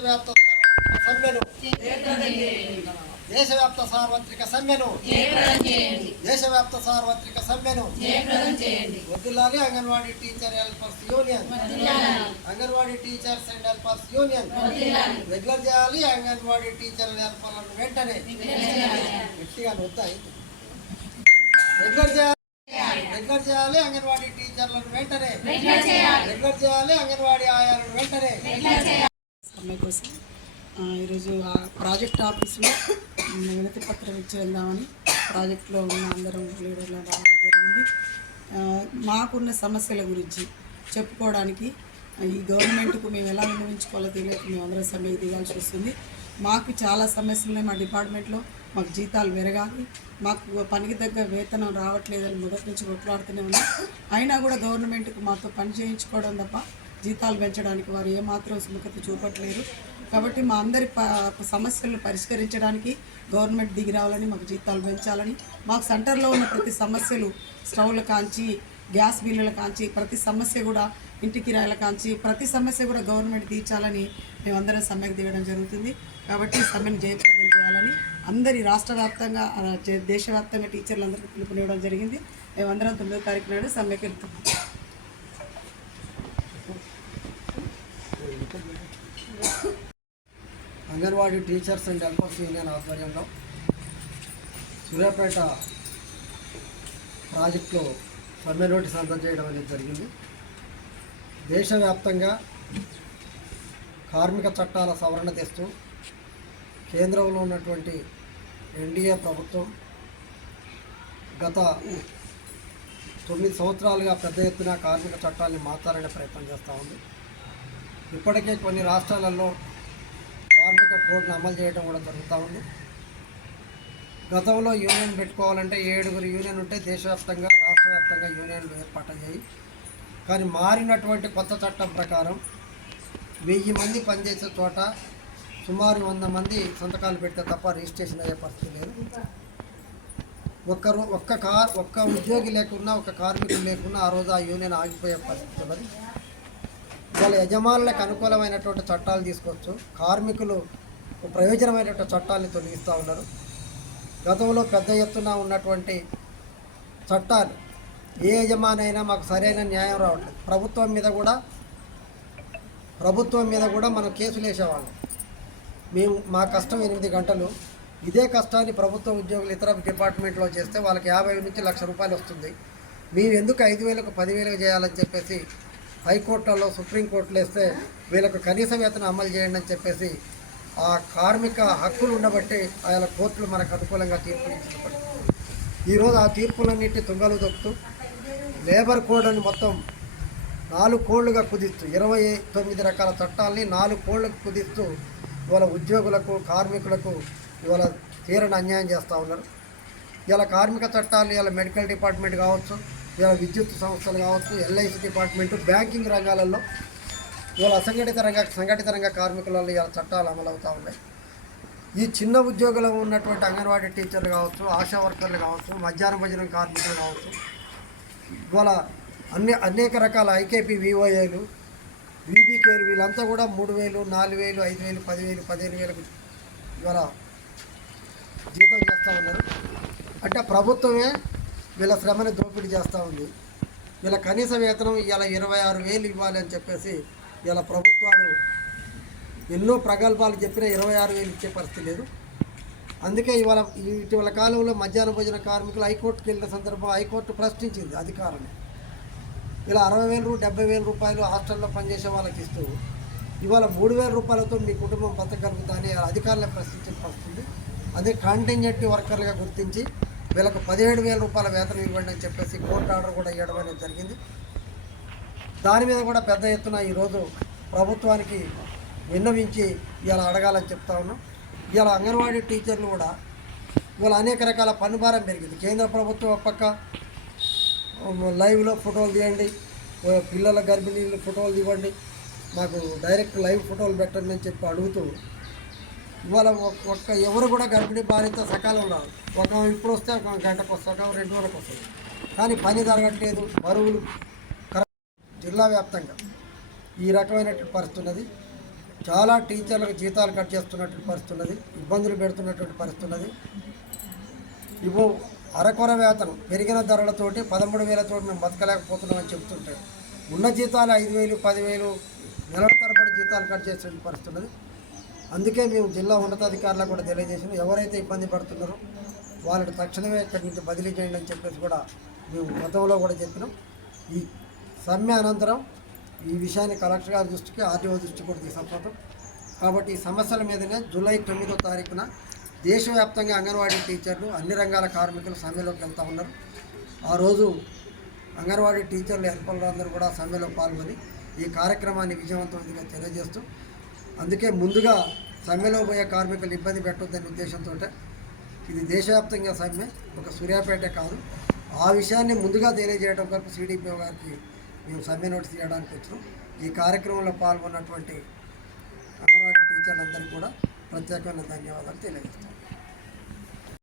దేశవ్యాప్త సార్వత్రిక సమ్మెను. దేశవ్యాప్త సార్వత్రిక సమ్మెను. దేశవ్యాప్త సార్వత్రిక సమ్మెను. వద్దులాలి anganwadi teacher helpers union. Anganwadi teachers and helpers union. Regular చేయాలి అంగన్వాడీ టీచర్ హెల్పర్లను వెంటనే. గట్టిగా వద్దాయి రెగ్యులర్ చేయాలి రెగ్యులర్ చేయాలి అంగన్వాడీ టీచర్లను వెంటనే. రెగ్యులర్ చేయాలి అంగన్వాడీ ఆయాలను వెంటనే. అమ్మాయి కోసం. ఈరోజు ఆ ప్రాజెక్ట్ ఆఫీస్లో వినతి పత్రం ఇచ్చేద్దామని ప్రాజెక్ట్లో ఉన్న అందరం లీడర్లు రావడం జరిగింది. మాకున్న సమస్యల గురించి చెప్పుకోవడానికి ఈ గవర్నమెంట్కు మేము ఎలా వినియోగించుకోవాలో తెలియక మేము అందరం సమ్మెకి దిగాల్సి వస్తుంది. మాకు చాలా సమస్యలు ఉన్నాయి మా డిపార్ట్మెంట్లో మాకు జీతాలు పెరగాలి మాకు పనికి తగ్గ వేతనం రావట్లేదని మొదటి నుంచి కొట్లాడుతూనే ఉన్నాం. అయినా కూడా గవర్నమెంట్కు మాతో పని చేయించుకోవడం తప్ప జీతాలు పెంచడానికి వారు ఏమాత్రం సుముఖత చూపట్లేరు. కాబట్టి మా అందరి సమస్యలను పరిష్కరించడానికి గవర్నమెంట్ దిగి రావాలని మాకు జీతాలు పెంచాలని మాకు సెంటర్లో ఉన్న ప్రతి సమస్యలు స్టవ్ల కాంచి గ్యాస్ బిల్లుల కాంచి ప్రతి సమస్య కూడా ఇంటి కిరాయిల కాంచి ప్రతి సమస్య కూడా గవర్నమెంట్ తీర్చాలని మేమందరం సమ్మెకు దిగడం జరుగుతుంది. కాబట్టి సమ్మెను జయప్రదం చేయాలని అందరి రాష్ట్ర వ్యాప్తంగా దేశవ్యాప్తంగా టీచర్లందరికీ పిలుపునివ్వడం జరిగింది. మేమందరం తొమ్మిదో తారీఖు నాడు సమ్మెకి వెళ్తాం anganwadi teachers and helpers union ఆధ్వర్యంలో సూర్యాపేట ప్రాజెక్టులో సమ్మె నోటీస్ అందజేయడం అనేది జరిగింది. దేశవ్యాప్తంగా కార్మిక చట్టాల సవరణ తెస్తూ కేంద్రంలో ఉన్నటువంటి ఎన్డీఏ ప్రభుత్వం గత తొమ్మిది సంవత్సరాలుగా పెద్ద ఎత్తున కార్మిక చట్టాన్ని మార్చాలనే ప్రయత్నం చేస్తూ ఉంది. ఇప్పటికే కొన్ని రాష్ట్రాలలో కార్మిక కోడ్ను అమలు చేయడం కూడా జరుగుతూ ఉంది. గతంలో యూనియన్ పెట్టుకోవాలంటే ఏడుగురు యూనియన్ ఉంటే దేశవ్యాప్తంగా రాష్ట్ర వ్యాప్తంగా యూనియన్లు ఏర్పాటయ్యాయి కానీ మారినటువంటి కొత్త చట్టం ప్రకారం వెయ్యి మంది పనిచేసే చోట సుమారు వంద మంది సంతకాలు పెడితే తప్ప రిజిస్ట్రేషన్ అయ్యే పరిస్థితి లేదు. ఒక్కరు ఒక్క కార్ ఒక్క ఉద్యోగి లేకున్నా ఒక కార్మికుడు లేకున్నా ఆ రోజు ఆ యూనియన్ ఆగిపోయే పరిస్థితి ఉన్నది. వాళ్ళ యజమానులకు అనుకూలమైనటువంటి చట్టాలు తీసుకోవచ్చు. కార్మికులు ప్రయోజనమైనటువంటి చట్టాలను తొలగిస్తూ ఉన్నారు. గతంలో పెద్ద ఎత్తున ఉన్నటువంటి చట్టాలు ఏ యజమానైనా మాకు సరైన న్యాయం రావట్లేదు. ప్రభుత్వం మీద కూడా ప్రభుత్వం మీద కూడా మనం కేసులు వేసేవాళ్ళం. మేము మా కష్టం ఎనిమిది గంటలు. ఇదే కష్టాన్ని ప్రభుత్వ ఉద్యోగులు ఇతర డిపార్ట్మెంట్లో చేస్తే వాళ్ళకి యాభై నుంచి లక్ష రూపాయలు వస్తుంది. మేము ఎందుకు ఐదు వేలకు పదివేలకు చేయాలని చెప్పేసి హైకోర్టులలో సుప్రీంకోర్టులు వేస్తే వీళ్ళకు కనీస వేతనం అమలు చేయండి అని చెప్పేసి ఆ కార్మిక హక్కులు ఉండబట్టి ఆయన కోర్టులు మనకు అనుకూలంగా తీర్పులు ఇచ్చినప్పటికీ ఈరోజు ఆ తీర్పులన్నింటి తుంగలు దొక్కుతూ లేబర్ కోడ్ అని మొత్తం నాలుగు కోళ్ళుగా కుదిస్తూ ఇరవై తొమ్మిది రకాల చట్టాలని నాలుగు కోళ్ళకు కుదిస్తూ ఇవాళ ఉద్యోగులకు కార్మికులకు ఇవాళ తీరని అన్యాయం చేస్తూ ఉన్నారు. ఇలా కార్మిక చట్టాలు ఇలా మెడికల్ డిపార్ట్మెంట్ కావచ్చు ఇలా విద్యుత్ సంస్థలు కావచ్చు ఎల్ఐసి డిపార్ట్మెంట్ బ్యాంకింగ్ రంగాలలో ఇవాళ అసంఘటిత రంగ సంఘటిత రంగ కార్మికులలో ఇలా చట్టాలు అమలవుతూ ఉన్నాయి. ఈ చిన్న ఉద్యోగులు ఉన్నటువంటి అంగన్వాడీ టీచర్లు కావచ్చు ఆశా వర్కర్లు కావచ్చు మధ్యాహ్న భోజనం కార్మికులు కావచ్చు ఇవాళ అన్ని అనేక రకాల ఐకేపీ విఓఏలు బీబీకేలు వీళ్ళంతా కూడా మూడు వేలు నాలుగు వేలు ఐదు వేలు పదివేలు పదిహేను వేలకు ఇవాళ జీతం చేస్తూ ఉన్నారు. అంటే ప్రభుత్వమే వీళ్ళ శ్రమని దోపిడీ చేస్తూ ఉంది. వీళ్ళ కనీస వేతనం ఇలా ఇరవై ఆరు వేలు ఇవ్వాలి అని చెప్పేసి ఇలా ప్రభుత్వాలు ఎన్నో ప్రగల్భాలు చెప్పినా ఇరవై ఆరు వేలు ఇచ్చే పరిస్థితి లేదు. అందుకే ఇవాళ ఇటీవల కాలంలో మధ్యాహ్న భోజన కార్మికులు హైకోర్టుకి వెళ్ళిన సందర్భం హైకోర్టు ప్రశ్నించింది అధికారులు. ఇలా అరవై వేలు డెబ్బై వేల రూపాయలు హాస్టల్లో పనిచేసే వాళ్ళకి ఇస్తూ ఇవాళ మూడు వేల రూపాయలతో మీ కుటుంబం బతకగలుగుతా అని అధికారులే ప్రశ్నించిన పరిస్థితి అదే కాంటింజెంట్ వర్కర్లుగా గుర్తించి వీళ్ళకు పదిహేడు వేల రూపాయల వేతనం ఇవ్వండి అని చెప్పేసి కోర్టు ఆర్డర్ కూడా ఇవ్వడం అనేది జరిగింది. దాని మీద కూడా పెద్ద ఎత్తున ఈరోజు ప్రభుత్వానికి విన్నవించి ఇలా అడగాలని చెప్తా ఉన్నాం. ఇలా అంగన్వాడీ టీచర్లు కూడా ఇవాళ అనేక రకాల పన్నుభారం పెరిగింది. కేంద్ర ప్రభుత్వం ఒక పక్క లైవ్లో ఫోటోలు తీయండి పిల్లల గర్భిణీలు ఫోటోలు ఇవ్వండి మాకు డైరెక్ట్ లైవ్ ఫోటోలు పెట్టండి అని చెప్పి అడుగుతూ ఇవాళ ఒక్క ఎవరు కూడా గర్భిణీ భార్యతో సకాలం రాదు ఒక ఇప్పుడు వస్తే ఒక గంటకు వస్తుంది ఒక రెండు వరకు వస్తుంది. కానీ పని జరగట్లేదు బరువులు కరెక్ట్ జిల్లా వ్యాప్తంగా. ఈ రకమైనటువంటి పరిస్థితి ఉన్నది. చాలా టీచర్లకు జీతాలు కట్ చేస్తున్నటువంటి పరిస్థితి ఉన్నది ఇబ్బందులు పెడుతున్నటువంటి పరిస్థితి ఉన్నది. ఇప్పుడు అరకొర వేతనం పెరిగిన ధరలతోటి పదమూడు వేలతో మేము బతకలేకపోతున్నామని చెప్తుంటే ఉన్న జీతాలు ఐదు వేలు పదివేలు నెలల తరబడి జీతాలు కట్ చేసే పరిస్థితి ఉన్నది. అందుకే మేము జిల్లా ఉన్నతాధికారులకు కూడా తెలియజేసాము ఎవరైతే ఇబ్బంది పడుతున్నారో వాళ్ళని తక్షణమే ఇక్కడి నుంచి బదిలీ చేయండి అని చెప్పేసి కూడా మేము గతంలో కూడా చెప్పినాం. ఈ సమ్మె అనంతరం ఈ విషయాన్ని కలెక్టర్ గారి దృష్టికి ఆర్టీఓ దృష్టికి కూడా తీసుకుపోతాం కాబట్టి ఈ సమస్యల మీదనే జూలై తొమ్మిదో తారీఖున దేశవ్యాప్తంగా అంగన్వాడీ టీచర్లు అన్ని రంగాల కార్మికులు సమ్మెలోకి వెళ్తూ ఉన్నారు. ఆ రోజు అంగన్వాడీ టీచర్లు హెల్పర్లు అందరూ కూడా సమ్మెలో పాల్గొని ఈ కార్యక్రమాన్ని విజయవంతంగా తెలియజేస్తూ అందుకే ముందుగా సమ్మెలో పోయే కార్మికులు ఇబ్బంది పెట్టొద్దనే ఉద్దేశంతో ఇది దేశవ్యాప్తంగా సమ్మె ఒక సూర్యాపేట కాదు. ఆ విషయాన్ని ముందుగా తెలియజేయడం కొరకు సిడిపిఓ గారికి మేము సమ్మె నోటీస్ చేయడానికి వచ్చినాం ఈ కార్యక్రమంలో పాల్గొన్నటువంటి అంగన్వాడీ టీచర్లందరికీ కూడా ప్రత్యేకమైన ధన్యవాదాలు తెలియజేస్తాం